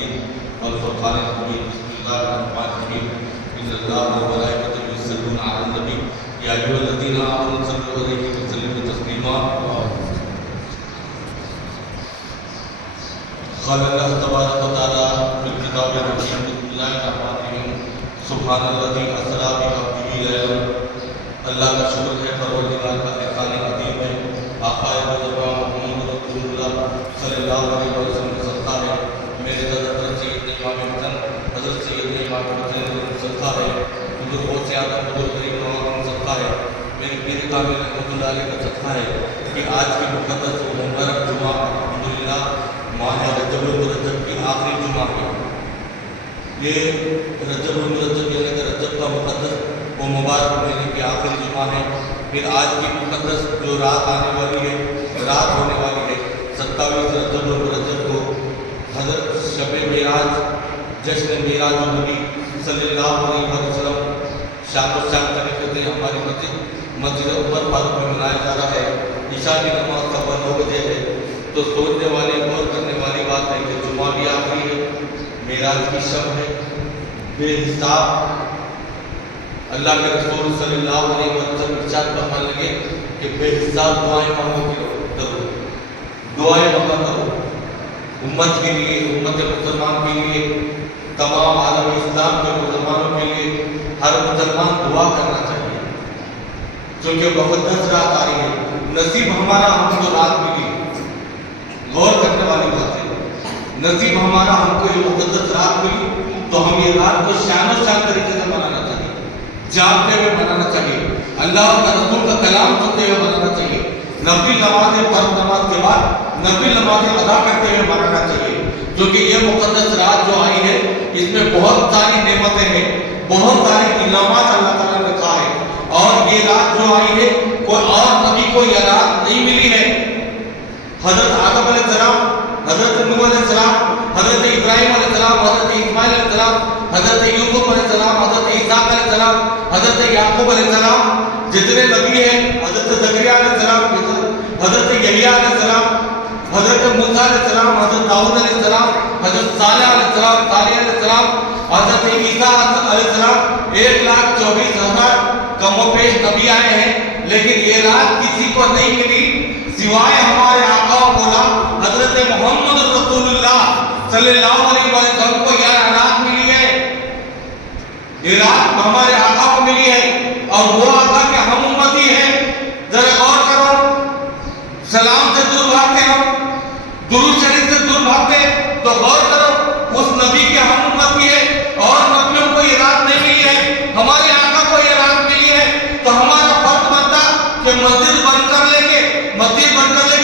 المجيد والفرقان الحميد بسم الله الرحمن الرحيم إن الله وملائكته يصلون على النبي يا أيها الذين آمنوا صلوا عليه وسلموا تسليما قال الله تبارك وتعالى في الكتاب الحكيم بسم الله الرحمن الرحيم سبحان الذي أسرى بعبده ليلا اللہ کا شکر ہے پروردگار کا احسان عظیم ہے آقا مصطفیٰ محمد رسول اللہ صلی اللہ علیہ وسلم کا صدقہ ہے میرے حضرت سید امام حسن حضرت سید امام حسین کا صدقہ ہے حضور غوث اعظم حضور غریب نواز کا صدقہ ہے میرے پیر کامل رحمۃ اللہ علیہ کا صدقہ ہے کہ آج کی مقدس و مبارک جمعہ الحمدللہ ماہ رجب المرجب کی آخری جمعہ ہے یہ رجب المرجب یعنی کہ رجب کا مقدس وہ مبارک مہینے کی آخری جمعہ ہے پھر آج کی مقدس جو رات آنے والی ہے رات ہونے والی ہے 27 رجب المرجب کو حضرت شب معراج جشن معراج النبی صلی اللہ علیہ وسلم شام و شام طریقے سے ہماری مسجد عمر فاروق میں منایا جا رہا ہے عشاء کی نماز کا 9 بجے ہے تو سوچنے والی غور کرنے والی بات ہے کہ جمعہ بھی آخری ہے معراج کی شب ہے بے حساب اللہ کے رسول صلی اللہ علیہ وسلم ارشاد فرمانے لگے کہ بے حساب دعائیں مانگو کرو دعائیں مانگا کرو امت کے لیے امت مسلمان کے لیے تمام عالم اسلام کے مسلمانوں کے لیے ہر مسلمان دعا کرنا چاہیے کیونکہ مقدس رات آ رہی ہے نصیب ہمارا ہم کو رات ملی غور کرنے والی بات ہے نصیب ہمارا ہم کو یہ مقدس رات ملی تو ہم یہ رات کو شان و شان طریقے سے منانا چاہیے جانتے ہوئے منانا چاہیے اللہ کا رسول کا کلام سنتے ہوئے منانا چاہیے نفل نمازیں فرض نماز کے بعد نفل نمازیں ادا کرتے ہوئے منانا چاہیے کیونکہ یہ مقدس رات جو آئی ہے اس میں بہت ساری نعمتیں ہیں بہت سارے انعامات اللہ تعالیٰ نے کہا ہے اور یہ رات جو آئی ہے کوئی اور نبی کو یہ رات نہیں ملی ہے حضرت آدم علیہ السلام حضرت نوح علیہ السلام حضرت ابراہیم علیہ السلام حضرت اسماعیل علیہ السلام حضرت یوسف علیہ السلام حضرت اسحاق علیہ السلام حضرت یعقوب علیہ السلام جتنے نبی ہیں حضرت زکریا علیہ السلام حضرت یحییٰ علیہ السلام حضرت موسیٰ علیہ السلام حضرت داؤد علیہ السلام حضرت صالح علیہ السلام صالح علیہ السلام حضرت عیسیٰ علیہ السلام 1,24,000 کم و بیش نبی آئے ہیں لیکن یہ رات کسی کو نہیں ملی سوائے ہمارے آقا و مولا حضرت محمد رسول اللہ صلی اللہ علیہ وسلم کو یہ رات ملی ہے یہ رات ہمارے آقا کو ملی ہے اور وہ آقا کہ ہم امتی ہیں ذرا غور کرو سلام سے دور بھاگتے ہم درود شریف سے دور بھاگتے تو غور کرو اس نبی کے ہم امتی ہیں اور نبیوں کو یہ رات نہیں ملی ہے ہمارے آقا کو یہ رات ملی ہے تو ہمارا فرض بنتا کہ مسجد بند کر لے کے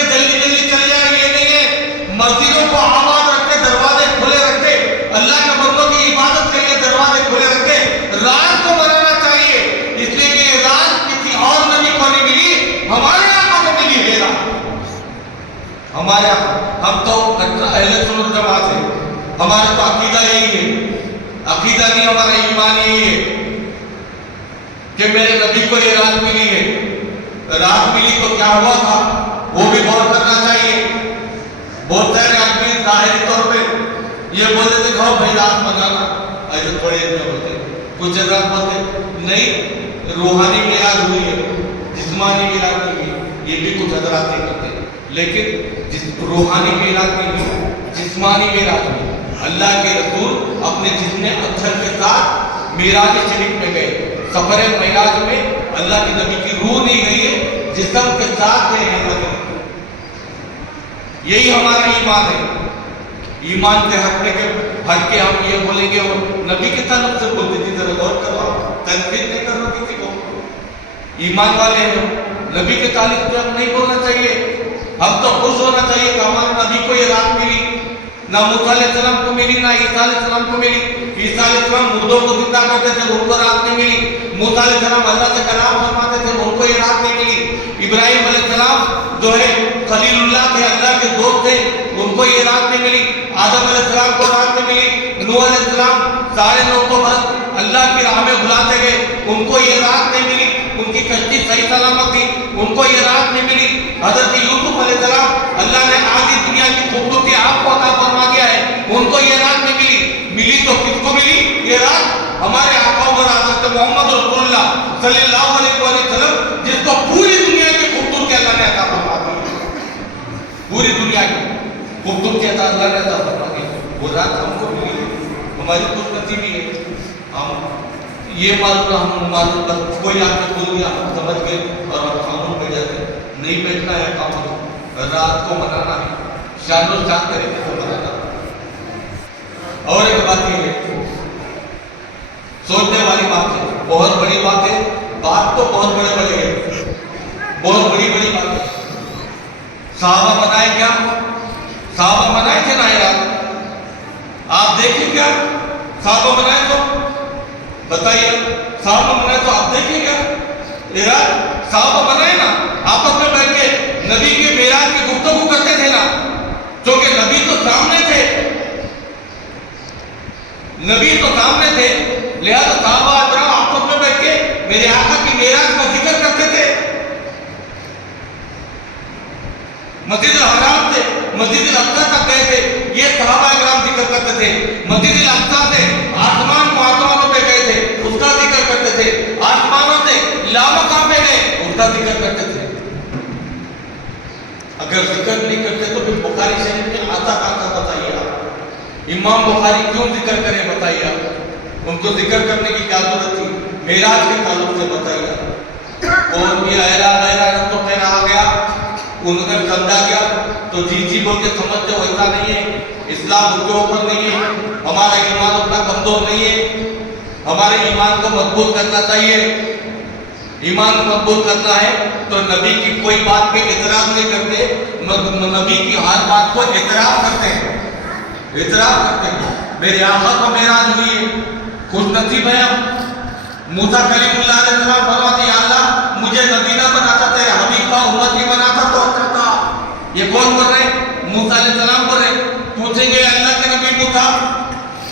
جلدی جلدی چلے جائے یہ نہیں ہے مسجدوں کو آباد رکھتے دروازے کھلے رکھتے اللہ کے بندوں کی عبادت کے لیے دروازے کھلے رکھتے رات کو منانا چاہیے اس لیے کہ یہ رات کسی اور نبی کو نہیں ملی ہمارے آقا کو ملی ہے رات ہمارے ہم تو اہل سنت جماعت ہے ہمارا تو عقیدہ یہی ہے عقیدہ نہیں ہمارا ایمان یہی ہے کہ میرے نبی کو یہ رات ملی ہے رات ملی تو کیا ہوا تھا وہ بھی غور کرنا چاہیے بہت سارے آدمی ظاہری طور پہ یہ بولتے تھے کہو بھائی رات منانا ایسے تھوڑے اتنے بولتے کچھ جگہ بولتے نہیں روحانی معراج ہوئی ہے جسمانی معراج نہیں ہوئی یہ بھی کچھ حضرات نہیں کرتے لیکن روحانی معراج نہیں ہوئی جسمانی معراج ہوئی اللہ کے رسول اپنے جسم اطہر کے ساتھ معراج شریف میں گئے سفر معراج میں اللہ کے نبی کی روح نہیں گئی ہے جسم کے ساتھ گئے ہیں یہی ہمارا ایمان ہے ایمان کے ہٹنے کے ہٹ کے ہم یہ بولیں گے اور نبی کے تعلق سے بولتے تھے ذرا غور کرو تنقید نہیں کرو کسی کو ایمان والے ہیں نبی کے تعلق سے ہم نہیں بولنا چاہیے ہم تو خوش ہونا چاہیے کہ ہمارے نبی کو یہ رات ملی نہ موسیٰ علیہ السلام کو ملی نہ عیسیٰ علیہ السلام کو ملی عیسیٰ علیہ السلام مردوں کو زندہ کرتے تھے ان کو رات نہیں ملی موسیٰ علیہ السلام اللہ سے کلام فرماتے تھے ان کو یہ رات نہیں ملی ابراہیم علیہ السلام جو ہے خلیل اللہ تھے اللہ کے دوست تھے ان کو یہ رات نہیں ملی آدم علیہ السلام کو رات نہیں ملی نوح علیہ السلام سارے لوگ کو بس اللہ کی راہ میں بلاتے گئے ان کو یہ رات نہیں ملی ان کی کشتی صحیح سلامت تھی ان کو یہ رات نہیں ملی حضرت یوسف علیہ السلام اللہ نے آدھی دنیا کی خوبصورتی آپ کو عطا فرما دیا ہے ان کو یہ رات نہیں ہمارے آقا اور حضرت محمد رسول اللہ صلی اللہ علیہ وسلم، جس کو پوری دنیا کی خوبصورتی اللہ نے عطا فرما دی، پوری دنیا کی خوبصورتی عطا اللہ نے عطا فرما دی، وہ رات ہم کو ملی، ہماری خوش نصیبی ہے۔ ہم یہ معلوم پر کوئی آپ کو بول دیا ہم سمجھ گئے اور ہم قانون پہ جاتے، نہیں بیٹھنا ہے قانون، رات کو منانا ہے، شان و شان طریقے سے منانا۔ اور ایک بات یہ ہے، سوچنے والی بات ہے، بہت بڑی بات ہے، بات تو بہت بڑے بڑے ہیں، بہت بڑی بڑی بات ہے۔ صحابہ منائے کیا؟ صحابہ منائے تھے نا رات؟ آپ دیکھیں کیا صحابہ منائے تو بتائیے، صحابہ منائے تو آپ دیکھیں کیا رات؟ صحابہ منائے نا، آپس میں بیٹھ کے نبی کے معراج کی گفتگو کرتے تھے نا، کیونکہ نبی تو سامنے تھے، نبی تو سامنے تھے، لہذا صحابہ اکرام آپس میں بیٹھ کے میرے آقا کی معراج کا ذکر کرتے تھے۔ مسجد الحرام سے مسجد الاقصی تک گئے تھے، یہ صحابہ اکرام ذکر کرتے تھے۔ مسجد الاقصی سے آسمان کو آسمانوں پہ گئے تھے، اس کا ذکر کرتے تھے۔ آسمانوں سے لامکان پہ گئے، اس کا ذکر کرتے تھے۔ اگر ذکر نہیں کرتے تو پھر بخاری شریف میں آتا کہاں تھا بتائیے آپ؟ امام بخاری کیوں ذکر کریں بتائیے آپ؟ ان کو ذکر کرنے کی کیا ضرورت تھی؟ معراج کے تعلق سے بتائیے آپ۔ اور یہ ایرا تو خیر آ گیا، انہوں نے سمجھا گیا تو جی بول کے سمجھتے ہو، ایسا نہیں ہے، اسلام ان کے اوپر نہیں ہے، ہمارا ایمان اتنا کمزور نہیں ہے، ہمارے ایمان کو مضبوط کرنا چاہیے۔ ایمان کو مضبوط کرنا ہے تو نبی کی کوئی بات پہ اعتراض نہیں کرتے، نبی کی ہر بات کو اعتراف کرتے ہیں، اعتراف کرتے ہیں۔ میرے آقا کو معراج ہوئی ہے، خوش نصیب ہے ہم۔ موسیٰ کلیم اللہ علیہ السلام فرماتے ہیں، یا اللہ مجھے نبی نہ بناتا، تیرے حبیب کا امتی بناتا تو اچھا تھا۔ یہ کون بول رہے ہیں؟ موسیٰ علیہ السلام بول رہے ہیں۔ پوچھیں گے اللہ کے نبی موسیٰ،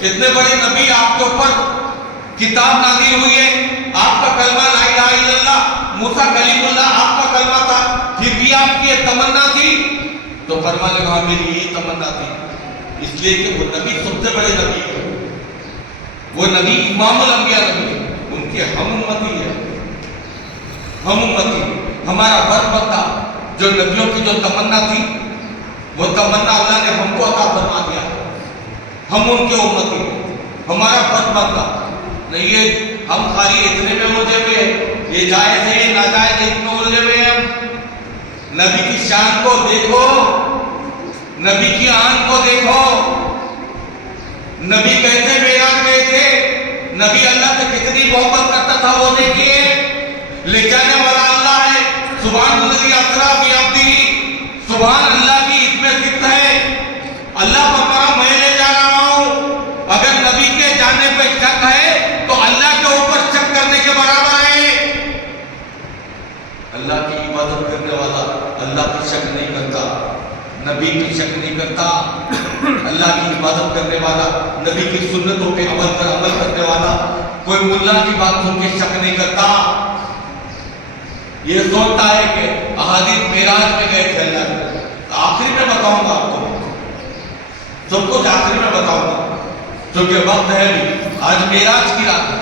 اتنے بڑے نبی آپ کے اوپر کتاب نازل ہوئی ہے، آپ کا کلمہ لا الہ الا اللہ، موسیٰ کلیم اللہ آپ کا کلمہ تھا، پھر بھی آپ کی ایک تمنا تھی؟ تو فرمانے لگا میری یہی تمنا تھی، اس لیے کہ وہ نبی سب سے بڑے نبی ہے، وہ نبی امام الانبیاء نبی ہے، ان کے ہم امتی ہے، ہم امتی۔ ہمارا فرض بنتا جو نبیوں کی جو تمنا تھی، وہ تمنا اللہ نے ہم کو عطا فرما دیا، ہم ان کے امتی ہیں، ہمارا فرض بنتا نہیں ہے ہم خالی اتنے میں الجھے ہوئے ہیں، یہ جائز ہے یہ ناجائز ہے، اس میں الجھے ہوئے ہیں ہم۔ نبی کی شان کو دیکھو، نبی کی آن کو دیکھو، نبی کیسے معراج گئے تھے، نبی اللہ سے کتنی محبت کرتا تھا وہ دیکھیے۔ لے جانے والا اللہ ہے، سبحان الذی اسریٰ بعبدہ، سبحان اللہ کی اس میں صفت ہے۔ اللہ فرمایا میں لے جا رہا ہوں، اگر نبی کے جانے پہ شک ہے تو اللہ کے اوپر شک کرنے کے برابر ہے۔ اللہ کی عبادت کرنے والا اللہ کی شک نہیں کرتا، نبی کی شک نہیں کرتا۔ اللہ کی عبادت کرنے والا، نبی کی سنتوں پہ عمل کرنے والا، کوئی ملا کی بات سن کے شک نہیں کرتا، یہ سوچتا ہے کہ احادیث معراج میں گئے تھے اللہ کے۔ آخری میں بتاؤں گا آپ کو، سب کچھ آخری میں بتاؤں گا کیونکہ وقت ہے بھی۔ آج معراج کی رات ہے،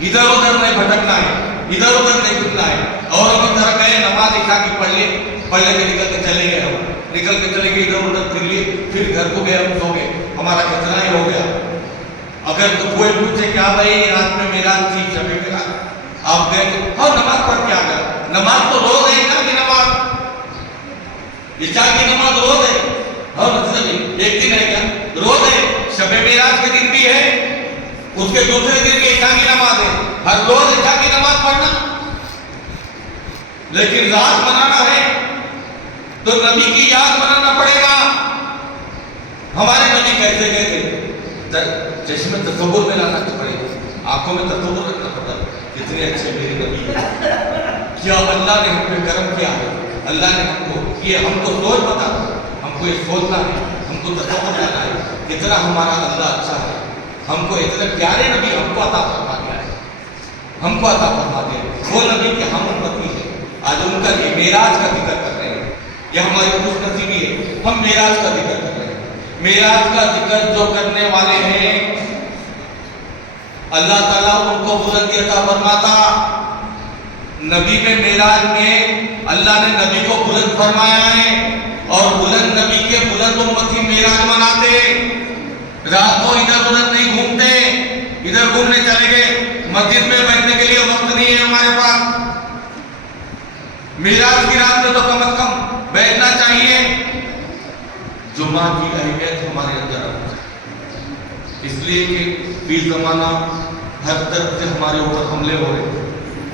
ادھر ادھر نہیں بھٹکنا ہے، ادھر ادھر نہیں گھومنا ہے۔ اور اسی طرح گئے نماز عشاء کی پڑھ کے نکل کے چلے گئے، ہم نکل کے چلے گئے ادھر ادھر پھر لیے، پھر گھر کو گئے ہم سو گئے، ہمارا اتنا ہی ہو گیا۔ اگر کوئی پوچھے کیا بھائی رات میں معراج تھی، شب معراج آپ گئے تو اور نماز پڑھ کے آ گئے، نماز تو روز ہے، عشاء کی نماز، عشاء کی نماز روز ہے، اور ایک دن ہے کیا؟ روز ہے، شب معراج کے دن بھی ہے، اس کے دوسرے دن کی عشاء کی نماز ہے، ہر روز عشاء کی نماز پڑھنا۔ لیکن رات منانا ہے تو نبی کی یاد منانا پڑے گا۔ ہمارے نبی کیسے گئے تھے، چشمے تصور میں لانا پڑے گا، آنکھوں میں تصور رکھنا پڑتا ہے، کتنے اچھے میرے نبی ہیں، کیا اللہ نے ہم پہ کرم کیا ہے، اللہ نے ہم کو یہ ہم کو سوچ بتا، ہم کو یہ سوچنا ہے، ہم کو تصور لانا ہے، کتنا ہمارا اللہ اچھا ہے، ہم کو اتنے پیارے نبی ہم کو عطا فرما دیا ہے، ہم کو عطا فرما دیا وہ نبی کے ہم امتی ہیں۔ آج ان کا یہ معراج کا ذکر کر رہے ہیں، یہ ہماری خوش نصیبی ہے، ہم معراج کا ذکر کر رہے ہیں۔ معراج کا ذکر جو کرنے والے ہیں اللہ تعالیٰ ان کو بلندی عطا فرماتا. نبی میں معراج میں اللہ نے نبی کو بلند فرمایا ہے اور بلند نبی کے بلند امتی معراج مناتے. رات کو ادھر ادھر نہیں گھومتے, ادھر گھومنے چلے گئے, مسجد میں بیٹھنے کے لیے وقت نہیں ہے ہمارے پاس. معراج کی رات میں تو کم از کم بیٹھنا چاہیے. جمعہ کی اہمیت ہمارے اندر آنا چاہیے, اس لیے کہ فی زمانہ ہر طرف سے ہمارے اوپر حملے ہو رہے ہیں,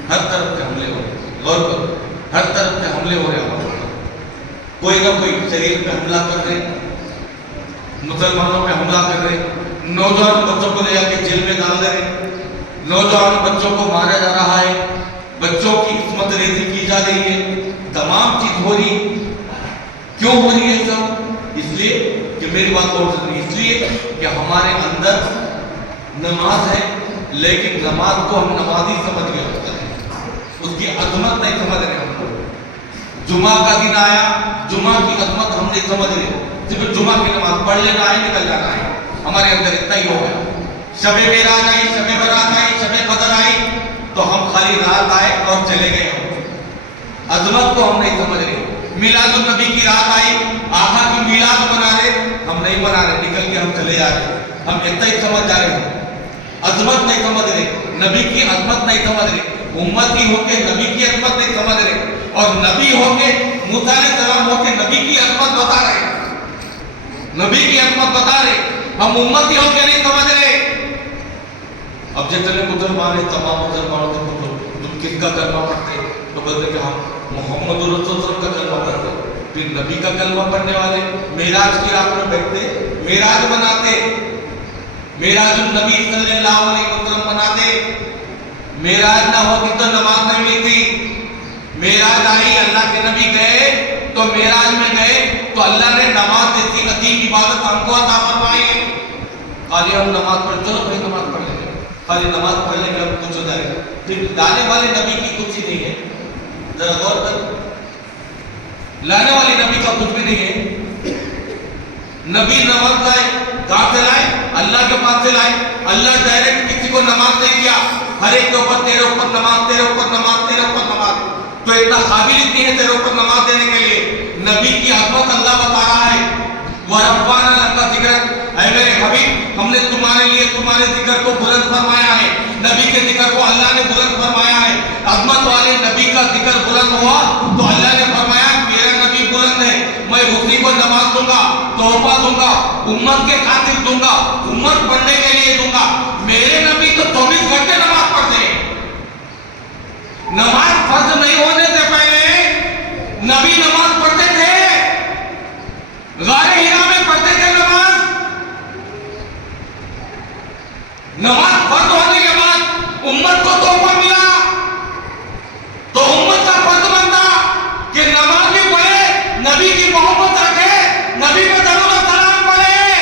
ہر طرف سے حملے ہو رہے ہیں. غور کرو, ہر طرف سے حملے ہو رہے ہیں ہمارے اوپر. کوئی نہ کوئی شریر پہ حملہ کر رہے, مسلمانوں پہ حملہ کر رہے, نوجوان بچوں کو لے جا کے جیل میں ڈال رہے, نوجوان بچوں کو مارا جا رہا ہے, بچوں کی عصمت ریزی کی جا رہی ہے, تمام چیز ہو رہی. کیوں ہو رہی ہے سب؟ اس لیے کہ میری بات اور سنیے, اس لیے کہ ہمارے اندر نماز ہے لیکن نماز کو ہم نمازی سمجھ گئے ہوتے ہیں, اس کی عظمت نہیں سمجھ رہے ہم لوگ. جمعہ کا دن آیا, جمعہ کی عظمت ہم نہیں سمجھ رہے, صرف جمعہ کی نماز پڑھ لینا ہے, نکل جانا ہے. ہمارے اندر اتنا ہی ہو گیا. شب معراج آئی, شب برات آئی, شب قدر آئی تو ہم خالی رات آئے اور چلے گئے. عظمت کو ہم نہیں سمجھ رہے. میلاد النبی کی رات آئی, آقا کی میلاد منا رہے, ہم نہیں منا رہے, نکل کے ہم چلے جا رہے. ہم اتنا ہی سمجھ جا رہے ہیں, عظمت نہیں سمجھ رہے, نبی کی عظمت نہیں سمجھ رہے. امتی ہو کے نبی کی عظمت نہیں سمجھ رہے, اور نبی ہو کے موسیٰ علیہ السلام ہو کے نبی کی عظمت بتا رہے, نبی کی عظمت بتا رہے. ہم امتی ہو کے نہیں سمجھ رہے. اب جتنے مسلمان ہیں, تمام مسلمانوں سے پوچھو تم کس کا کلمہ پڑھتے, تو بولتے کہ ہم محمد رسول صلی اللہ علیہ وسلم کا کلمہ پڑھتے. پھر نبی کا کلمہ پڑھنے والے معراج کی رات میں بیٹھتے, معراج مناتے, معراج النبی صلی اللہ علیہ وسلم مناتے. معراج نہ ہوتی تو نماز نہیں ملتی. معراج آئی, اللہ کے نبی گئے تو معراج میں گئے تو اللہ نے نماز جیسی عظیم عبادت ہم کو عطا فرمائی ہے. خالی ہم نماز پڑھ, چلو بھائی نماز پڑھ لیں گے, خالی نماز پڑھ لیں گے, اب کچھ ہو جائے گا. پھر لانے والے نبی کی کچھ ہی نہیں ہے. ذرا غور کر, لانے والے نبی کا کچھ بھی نہیں ہے. نبی نماز لائے, کہاں سے لائے؟ اللہ کے پاس سے لائے. اللہ ڈائریکٹ کسی کو نماز نہیں دیا, ہر ایک کے اوپر تیرے اوپر نماز, تیرے اوپر نماز, تیرے اوپر نماز. تو اتنا قابل نہیں ہے تیرے اوپر نماز دینے کے لیے. نبی کی عظمت اللہ بتا رہا ہے. وَرَفَعْنَا لَكَ ذِكْرَكَ, اے میرے حبیب ہم نے تمہارے لیے تمہارے ذکر کو بلند فرمایا ہے. نبی کے ذکر کو اللہ نے بلند فرمایا ہے. عظمت والے نبی کا ذکر بلند ہوا تو اللہ نے فرمایا میرا نبی بلند ہے, میں اسی کو نماز دوں گا, تحفہ دوں گا, امت کے خاطر دوں گا, امت پڑھنے کے لیے دوں گا. میرے نبی تو 24 گھنٹے نماز پڑھتے ہیں. نماز فرض نہیں ہونے سے پہلے نبی نماز پڑھتے تھے, غار حرا میں پڑھتے تھے نماز. نماز فرض ہونے کے بعد امت کو تحفہ ملا تو امت کا فرض بنتا کہ نماز بھی پڑھے, نبی کی محبت رکھے, نبی پہ درود و سلام پڑھے.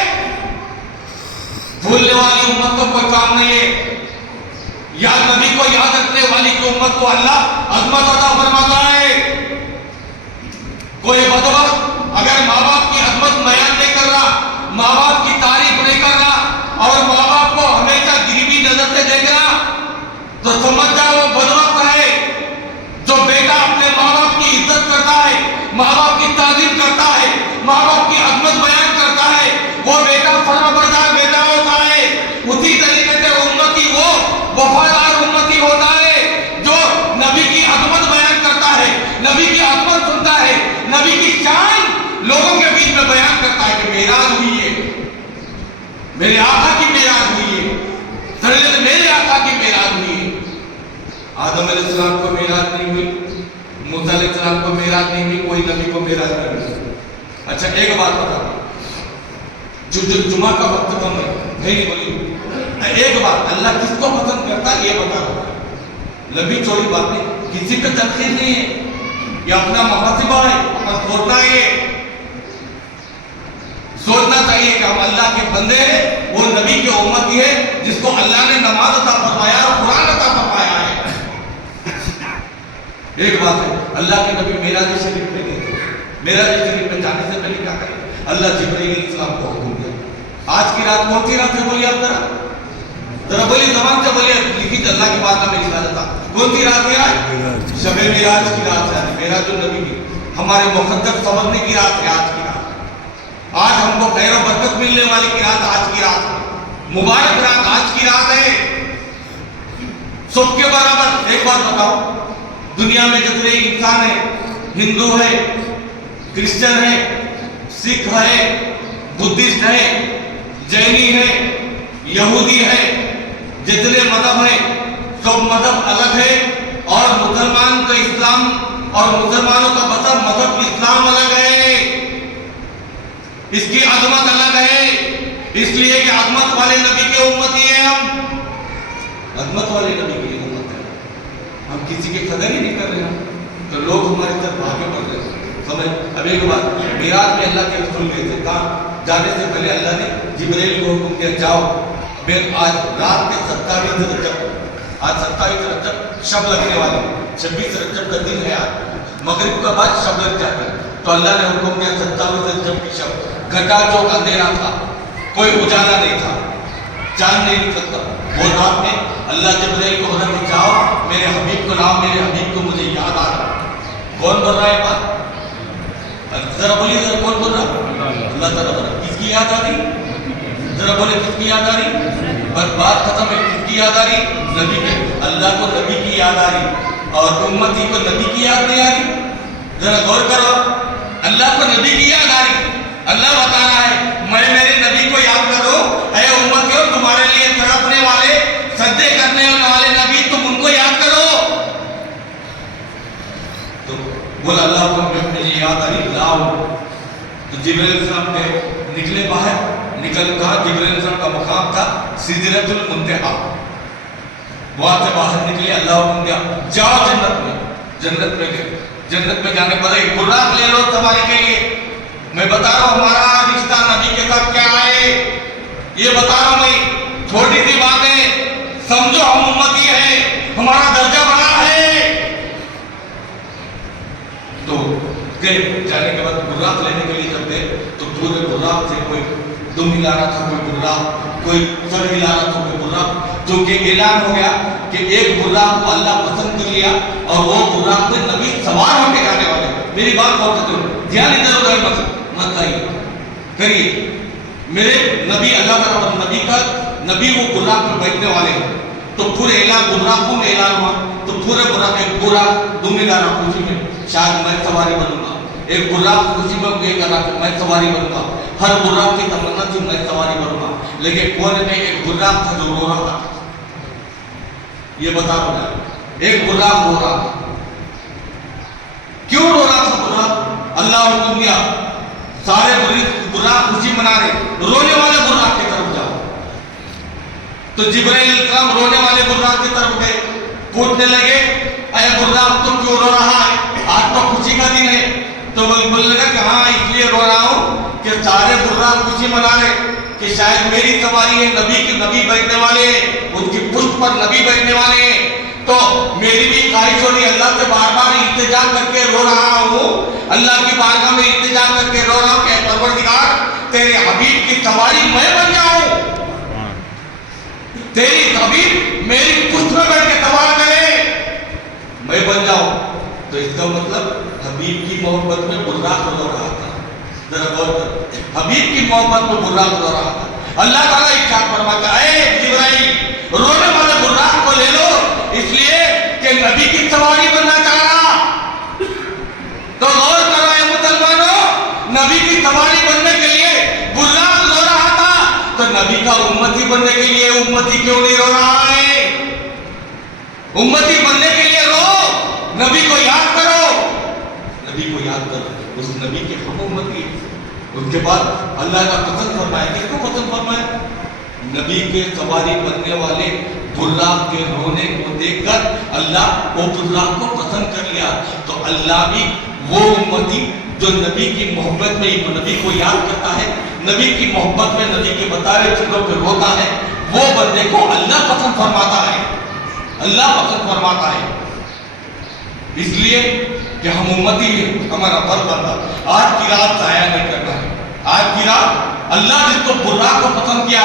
بھولنے والی امت کو کوئی کام نہیں ہے. یا نبی کو یاد رکھنے والی کی امت کو اللہ عظمت عطا فرماتا ہے. کوئی بدبخت اگر ماں باپ کی عظمت بیان نہیں کر رہا, ماں باپ کی تعریف نہیں کر رہا اور ماں باپ کو ہمیشہ گریبی نظر سے دیکھ رہا, تو سمجھ جاؤ وہ بدبخت ہے. جو بیٹا اپنے ماں باپ کی عزت کرتا ہے, ماں باپ کی تعظیم کرتا ہے, ماں باپ کی عظمت بیان کرتا ہے, وہ بیٹا فرمانبردار بیٹا ہوتا ہے. اسی طریقے سے امتی وہ وفادار امتی ہوتا ہے جو نبی کی عظمت بیان کرتا ہے, نبی کی عظمت سنتا ہے, نبی کی شان لوگوں کے بیچ میں بیان کرتا ہے کہ معراج ہوئی ہے, میرے آقا کی معراج ہوئی ہے, درجے میرے آقا کی معراج ہوئی ہے. آدم علیہ السلام کو معراج نہیں ہوئی, موسیٰ علیہ السلام کو معراج نہیں ہوئی, کوئی نبی کو معراج نہیں ہوئی. اچھا ایک بات بتا, جو جمعہ کا وقت کم ہے, نہیں بولی ایک بات, اللہ کس کو پسند کرتا ہے یہ بتا رہا. لمبی چوڑی باتیں کسی پہ تنقید نہیں ہے, یہ اپنا محاسبہ ہے, اپنا سوچنا ہے, سوچنا چاہیے کہ ہم اللہ کے بندے ہیں, وہ نبی کے امتی ہے جس کو اللہ نے نماز عطا فرمایا اور قرآن عطا فرمایا ہے. ایک بات ہے, اللہ کے نبی معراج شریف میں گئے تھے. معراج شریف میں جانے سے پہلے کیا کرے, اللہ جبرائیل علیہ السلام کو حکم دیا. آج کی رات کون سی رات ہے بولیے آپ ذرا ذرا بولیے زبان سے بولیے لکھی اللہ کی بات میں لکھا جاتا کون سی رات ہے آج؟ شب معراج کی رات ہے. معراج النبی کی ہمارے مقدس سمجھنے کی رات ہے آج کی رات. آج ہم کو خیر و برکت ملنے والی کی رات آج کی رات ہے. مبارک رات آج کی رات ہے. سب کے برابر ایک بات بتاؤ, دنیا میں جتنے انسان ہیں, ہندو ہے, کرسچن ہے, سکھ ہے, بدھسٹ ہے, جینی ہے, یہودی ہے, جتنے مذہب ہیں سب مذہب الگ ہے, اور مسلمان کا اسلام اور مسلمانوں کا مذہب اسلام الگ ہے. اس کی عظمت الگ ہے, اس لیے کہ عظمت والے نبی کے امتی ہیں ہم. عظمت والے نبی کی امت ہے, ہم کسی کی قدر ہی نہیں کر رہے ہیں تو لوگ ہماری طرف آگے بڑھ رہے ہیں. سمجھ. اب ایک بات, معراج میں اللہ کے رسول گئے تھے, کہاں جانے سے پہلے اللہ نے جبرائیل کو حکم دیا جاؤ آج رات کے 27 رجب, آج 27 رجب شب لگنے والی, 26 رجب کا دن ہے آج, مغرب کا بعد شب لگ جاتا ہے. تو اللہ نے حکم دیا 27 رجب کی شب, گھٹا چوک اندھیرا تھا, کوئی اجالا نہیں تھا, چاند نہیں نکلتا. وہ رات میں اللہ جبرائیل کو بولا کہ جاؤ میرے حبیب کو لاؤ, میرے حبیب کو مجھے یاد آ رہا. کون بول رہا ہے بات؟ ذرا بولیے, ذرا کون بول رہا؟ اللہ تعالیٰ بول رہا. کس کی یاد آ رہی؟ ذرا بولے کس کی یاد آ رہی؟ بس بات ختم ہے. کس کی یاد آ رہی؟ نبی کی. اللہ کو نبی کی یاد آ رہی اور امتی کو نبی کی یاد نہیں آ رہی. ذرا غور کرو, اللہ کو نبی کی یاد آ رہی. اللہ بتا رہا ہے میں میرے نبی کو یاد کرو, اے امتیوں تمہارے لیے تڑپنے والے, سجدے کرنے والے نبی, تم ان کو یاد کرو. تو بولا اللہ کو مجھے یاد آ رہی, لاؤ. تو جبرائیل السلام کے نکلے باہر, نکل کہا جبرائیل السلام کا مقام تھا سدرۃ المنتہا, وہاں سے باہر نکلے, اللہ حکم دیا جاؤ جنت میں. جنت میں گئے, جنت میں جانے پر ایک براق لے لو سواری کے لیے. میں بتا رہا ہوں ہمارا رشتہ نبی کے ساتھ کیا ہے, یہ بتا رہا ہوں میں, چھوٹی سی بات ہے, سمجھو ہم امتی ہیں, ہمارا درجہ بڑا ہے. تو گئے, جانے کے بعد براق لینے کے لیے جب گئے تو پورے براق سے کوئی دم ہلا رہا تھا, کوئی براق, کوئی سر ہلا رہا تھا, کوئی براق, جو کہ اعلان ہو گیا کہ ایک براق کو اللہ پسند کر لیا اور وہ براق پہ نبی سوار ہو کے جانے والے. میری بات بہت کرتے ہو, دھیان ادھر ادھر مت آئیے, کریے. میرے نبی اللہ تعالیٰ نبی کا نبی وہ براق پہ بیٹھنے والے ہیں. تو پورے اعلان براقوں میں اعلان ہوا, تو پورے براق, ایک براق دم ہلا رہا خوشی میں, شاید میں سواری بنوں گا. ایک براق خوشی میں یہ کر رہا کہ میں سواری بنوں گا. ہر براق کی تمنا تھی میں سواری بنوں گا, لیکن کونے میں ایک براق تھا جو رو رہا تھا. یہ بتا رہا ہے, ایک براق رو رہا تھا. کیوں رو رہا تھا براق؟ اللہ حکم دیا سارے براق خوشی منا رہے, رونے والے براق کی طرف جاؤ. تو جبرائیل السلام رونے والے براق کی طرف گئے, پوچھنے لگے اے براق تو کیوں رو رہا ہے, آج تو خوشی کا دن ہے. تو وہ بولنے لگا کہ ہاں اس لیے رو رہا ہوں کہ سارے براق خوشی منا رہے کہ شاید میری سواری ہے, نبی کے نبی بیٹھنے والے ہیں, ان کی پشت پر نبی بیٹھنے والے ہیں. تو میری بھی خواہش ہو رہی ہے, اللہ سے بار بار التجا کر کے رو رہا ہوں, اللہ کی بارگاہ میں التجا کر کے رو رہا ہوں کہ پروردگار تیرے حبیب کی سواری میں بن جاؤں, تیری حبیب میری پشت میں بیٹھ کے سوار کرے, میں بن جاؤں. تو اس کا مطلب حبیب کی محبت میں براق رو رہا تھا. ذرا غور کرو, حبیب کی محبت میں براق رو رہا تھا. اللہ تعالیٰ ارشاد فرماتا ہے اے جبرائیل رونے والے براق کو لے لو, اس لیے کہ نبی کی سواری بننا چاہ رہا. تو غور کرو اے مسلمانوں, نبی کی سواری بننے کے لیے براق رو رہا تھا, تو نبی کا امتی بننے کے لیے امتی کیوں نہیں رو رہا ہے؟ امتی بننے کے لیے رو, نبی کو یاد کرو, نبی کو یاد کرو, اس نبی کی ہم امتی. اس کے بعد اللہ کا پسند فرمایا, کس کو پسند فرمایا؟ نبی کے سواری بننے والے براق کے رونے کو دیکھ کر اللہ وہ براق کو پسند کر لیا. تو اللہ بھی وہ امتی جو نبی کی محبت میں نبی کو یاد کرتا ہے, نبی کی محبت میں نبی کے بتائے چیزوں پہ روتا ہے, وہ بندے کو اللہ پسند فرماتا ہے, اللہ پسند فرماتا ہے. اس لیے کہ ہم امتی ہیں, ہمارا فرض بنتا آج کی رات ضائع نہیں کرنا ہے. آج کی رات اللہ جس کو براق کو پسند کیا,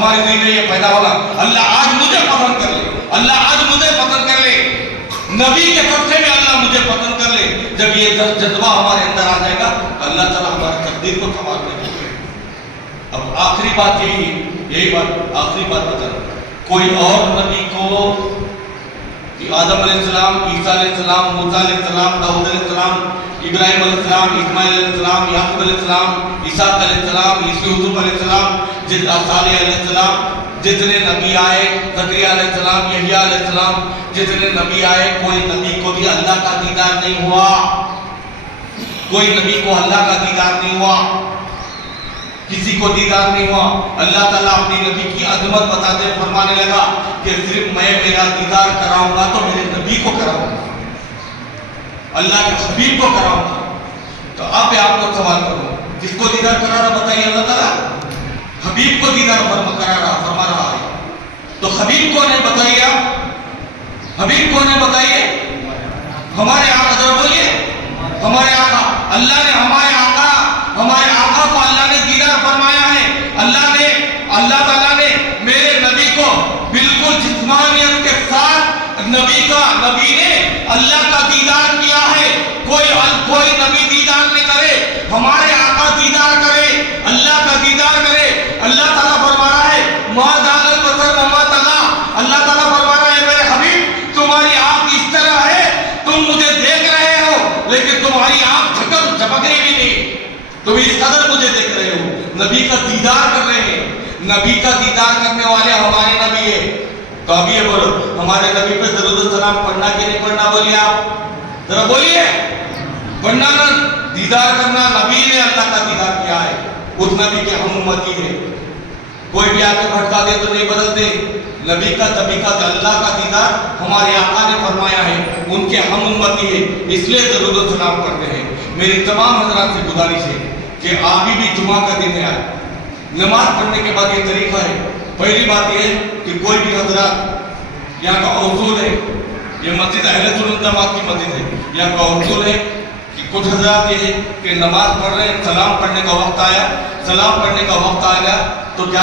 ہمارے دل میں یہ پیدا ہوگا اللہ آج مجھے پسند کر لے، اللہ آج مجھے پسند کر لے، نبی کے صدقے میں اللہ مجھے پسند کر لے۔ جب یہ جذبہ ہمارے اندر آ جائے گا اللہ تعالیٰ ہماری تقدیر کو سنوارنے کے لیے۔ اب آخری بات یہی بات آخری بات بتا رہا ہوں، کوئی اور نبی کو آدم علیہ السلام، عیسیٰ علیہ السلام، موسیٰ علیہ السلام، داؤد علیہ السلام، ابراہیم علیہ السلام، اسماعیل علیہ السلام، یعقوب علیہ السلام، اسحاق علیہ السلام، یوسف علیہ السلام، صالح علیہ السلام، جتنے نبی آئے، زکریا علیہ السلام، یحییٰ علیہ السلام، جتنے نبی آئے، کوئی نبی کو بھی اللہ کا دیدار نہیں ہوا، کوئی نبی کو اللہ کا دیدار نہیں ہوا، کسی کو دیدار نہیں ہوا۔ اللہ تعالیٰ اپنی نبی کی عظمت بتاتے فرمانے لگا کہ صرف میں میرا دیدار کراؤں گا تو میرے نبی کو کراؤں گا، اللہ کے حبیب کو کراؤں گا۔ تو اب میں آپ کو سوال کروں، کس کو دیدار کرا رہا بتائیے؟ اللہ تعالیٰ حبیب کو دیدار فرما رہا ہے۔ تو حبیب کون ہے بتائیے؟ آپ حبیب کون ہے بتائیے؟ ہمارے آقا، ذرا بولیے ہمارے آقا۔ اللہ نے ہمارے آقا کو اللہ نے دیدار فرمایا ہے۔ اللہ تعالیٰ نے میرے نبی کو بالکل جسمانیت کے ساتھ نبی نے اللہ کا دیدار کیا ہے۔ کوئی نبی دیدار نہیں کرے، ہمارے آقا دیدار کرے، اللہ کا دیدار کرے۔ اللہ تعالیٰ فرما رہا ہے ما زاغ البصر وما طغى، اللہ تعالیٰ فرما رہا ہے میرے حبیب تمہاری آنکھ اس طرح ہے، تم مجھے دیکھ رہے ہو لیکن تمہاری آنکھ جھپک رہی بھی نہیں، تم اس قدر مجھے دیکھ رہے ہو، نبی کا دیدار کر رہے ہیں۔ نبی کا دیدار کرنے والے ہمارے نبی ہیں۔ تو اب یہ بولو ہمارے نبی پہ درود و سلام پڑھنا کہ نہیں پڑھنا؟ بولیے آپ ذرا بولیے، پڑھنا نہ؟ دیدار کرنا، نبی نے اللہ کا دیدار کیا ہے، اس نبی کے ہم امتی ہیں۔ کوئی بھی آگے بھٹکا دے تو نہیں بدلتے، نبی کا اللہ کا دیدار ہمارے آقا نے فرمایا ہے، ان کے ہم امتی ہیں، اس لیے درود و سلام پڑھتے ہیں۔ میری تمام حضرات سے گزارش ہے کہ ابھی بھی جمعہ کا دن ہے، نماز پڑھنے کے بعد یہ طریقہ ہے۔ پہلی بات یہ ہے کہ کوئی بھی حضرات، یہاں کا اصول ہے، یہ مسجد اہل سنت جماعت کی مسجد ہے، یہاں کا اصول ہے کہ کچھ حضرات یہ ہے کہ نماز پڑھ رہے ہیں، سلام پڑھنے کا وقت آیا تو کیا